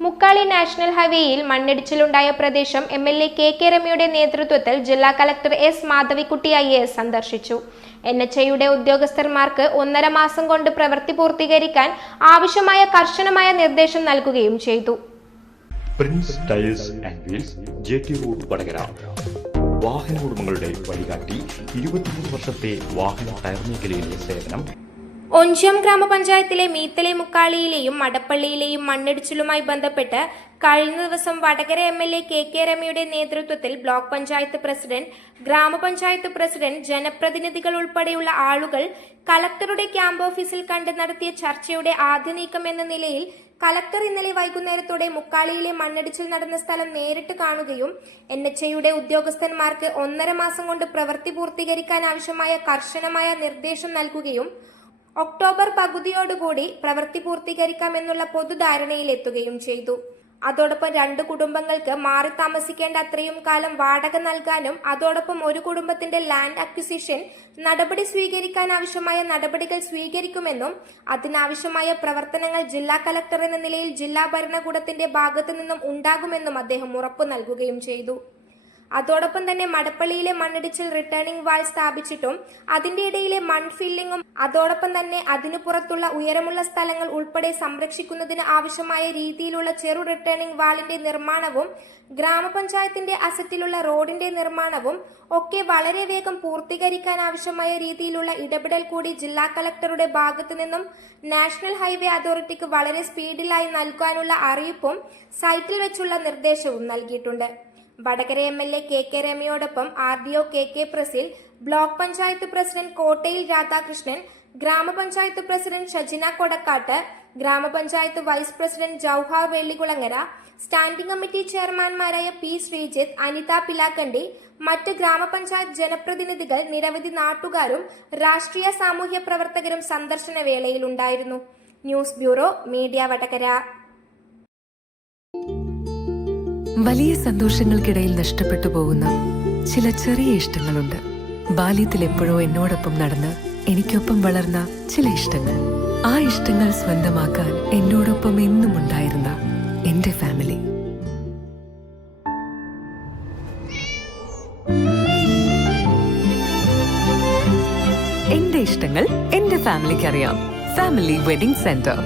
Mukkali national ഹൈവേയിൽ മണ്ണിടിച്ചിലുണ്ടായ പ്രദേശം MLA K രമയുടെ നേതൃത്വത്തിൽ ജില്ലാ കളക്ടർ എസ് മാധവിക്കുട്ടി IAS സന്ദർശിച്ചു. NHAയുടെ ഉദ്യോഗസ്ഥന്മാർക്ക് 1.5 മാസം കൊണ്ട് പ്രവൃത്തി പൂർത്തീകരിക്കാൻ ആവശ്യമായ കർശനമായ നിർദ്ദേശം നൽകുകയും ചെയ്തു. Prince tyres and wheels, JT road, Vadakara. വാഹന ഉടമകളുടെ വഴികാട്ടി, 23 വർഷത്തെ വാഹന ടയർ മേഖലയിലെ സേവനം. ഒഞ്ചിയം ഗ്രാമപഞ്ചായത്തിലെ മീത്തലെ മുക്കാളിയിലെയും മടപ്പള്ളിയിലെയും മണ്ണിടിച്ചിലുമായി ബന്ധപ്പെട്ട് കഴിഞ്ഞ ദിവസം വടകര MLA കെ രമയുടെ നേതൃത്വത്തിൽ ബ്ലോക്ക് പഞ്ചായത്ത് പ്രസിഡന്റ്, ഗ്രാമപഞ്ചായത്ത് പ്രസിഡന്റ്, ജനപ്രതിനിധികൾ ഉൾപ്പെടെയുള്ള ആളുകൾ കളക്ടറുടെ ക്യാമ്പ് ഓഫീസിൽ കണ്ട് നടത്തിയ ചർച്ചയുടെ ആദ്യ നീക്കം എന്ന നിലയിൽ കളക്ടർ ഇന്നലെ വൈകുന്നേരത്തോടെ മുക്കാളിയിലെ മണ്ണിടിച്ചിൽ നടന്ന സ്ഥലം നേരിട്ട് കാണുകയും NHAയുടെ ഉദ്യോഗസ്ഥന്മാർക്ക് 1.5 മാസം കൊണ്ട് പ്രവൃത്തി പൂർത്തീകരിക്കാൻ ആവശ്യമായ കർശനമായ നിർദ്ദേശം നൽകുകയും ഒക്ടോബർ പകുതിയോടുകൂടി പ്രവൃത്തി പൂർത്തീകരിക്കാമെന്നുള്ള പൊതുധാരണയിലെത്തുകയും ചെയ്തു. അതോടൊപ്പം 2 കുടുംബങ്ങൾക്ക് മാറി താമസിക്കേണ്ട അത്രയും കാലം വാടക നൽകാനും അതോടൊപ്പം ഒരു കുടുംബത്തിന്റെ ലാൻഡ് അക്വിസിഷൻ നടപടി സ്വീകരിക്കാൻ ആവശ്യമായ നടപടികൾ സ്വീകരിക്കുമെന്നും അതിനാവശ്യമായ പ്രവർത്തനങ്ങൾ ജില്ലാ കളക്ടർ എന്ന നിലയിൽ ജില്ലാ ഭരണകൂടത്തിന്റെ ഭാഗത്തു നിന്നും ഉണ്ടാകുമെന്നും അദ്ദേഹം ഉറപ്പു നൽകുകയും ചെയ്തു. അതോടൊപ്പം തന്നെ മടപ്പള്ളിയിലെ മണ്ണിടിച്ചിൽ റിട്ടേണിംഗ് വാൾ സ്ഥാപിച്ചിട്ടും അതിന്റെ ഇടയിലെ മൺഫില്ലിങ്ങും അതോടൊപ്പം തന്നെ അതിനു പുറത്തുള്ള ഉയരമുള്ള സ്ഥലങ്ങൾ ഉൾപ്പെടെ സംരക്ഷിക്കുന്നതിന് ആവശ്യമായ രീതിയിലുള്ള ചെറു റിട്ടേണിംഗ് വാളിന്റെ നിർമ്മാണവും ഗ്രാമപഞ്ചായത്തിന്റെ അസറ്റിലുള്ള റോഡിന്റെ നിർമ്മാണവും ഒക്കെ വളരെ വേഗം പൂർത്തീകരിക്കാൻ ആവശ്യമായ രീതിയിലുള്ള ഇടപെടൽ കൂടി ജില്ലാ കളക്ടറുടെ ഭാഗത്തു നിന്നും നാഷണൽ ഹൈവേ അതോറിറ്റിക്ക് വളരെ സ്പീഡിലായി നൽകാനുള്ള അറിയിപ്പും സൈറ്റിൽ വെച്ചുള്ള നിർദ്ദേശവും നൽകിയിട്ടുണ്ട്. വടകര MLA കെ രമയോടൊപ്പം RDO KK പ്രസിൽ, ബ്ലോക്ക് പഞ്ചായത്ത് പ്രസിഡന്റ് കോട്ടയിൽ രാധാകൃഷ്ണൻ, ഗ്രാമപഞ്ചായത്ത് പ്രസിഡന്റ് ഷജിന കൊടക്കാട്ട്, ഗ്രാമപഞ്ചായത്ത് vice president Jauhar Vellikulangara, standing committee ചെയർമാൻമാരായ P ശ്രീജിത്ത്, അനിത പിലാക്കണ്ടി, മറ്റ് ഗ്രാമപഞ്ചായത്ത് ജനപ്രതിനിധികൾ, നിരവധി നാട്ടുകാരും രാഷ്ട്രീയ സാമൂഹ്യ പ്രവർത്തകരും സന്ദർശന വേളയിലുണ്ടായിരുന്നു. News bureau, media, Vadakara. വലിയ സന്തോഷങ്ങൾക്കിടയിൽ നഷ്ടപ്പെട്ടു പോകുന്ന ചില ചെറിയ ഇഷ്ടങ്ങളുണ്ട്. ബാല്യത്തിൽ എപ്പോഴോ എന്നോടൊപ്പം നടന്ന് എനിക്കൊപ്പം വളർന്ന ചില ഇഷ്ടങ്ങൾ. ആ ഇഷ്ടങ്ങൾ സ്വന്തമാക്കാൻ എന്നോടൊപ്പം എന്നും ഉണ്ടായിരുന്ന എന്റെ ഫാമിലി. എന്റെ ഇഷ്ടങ്ങൾ എന്റെ ഫാമിലിക്ക് അറിയാം. Family wedding centre.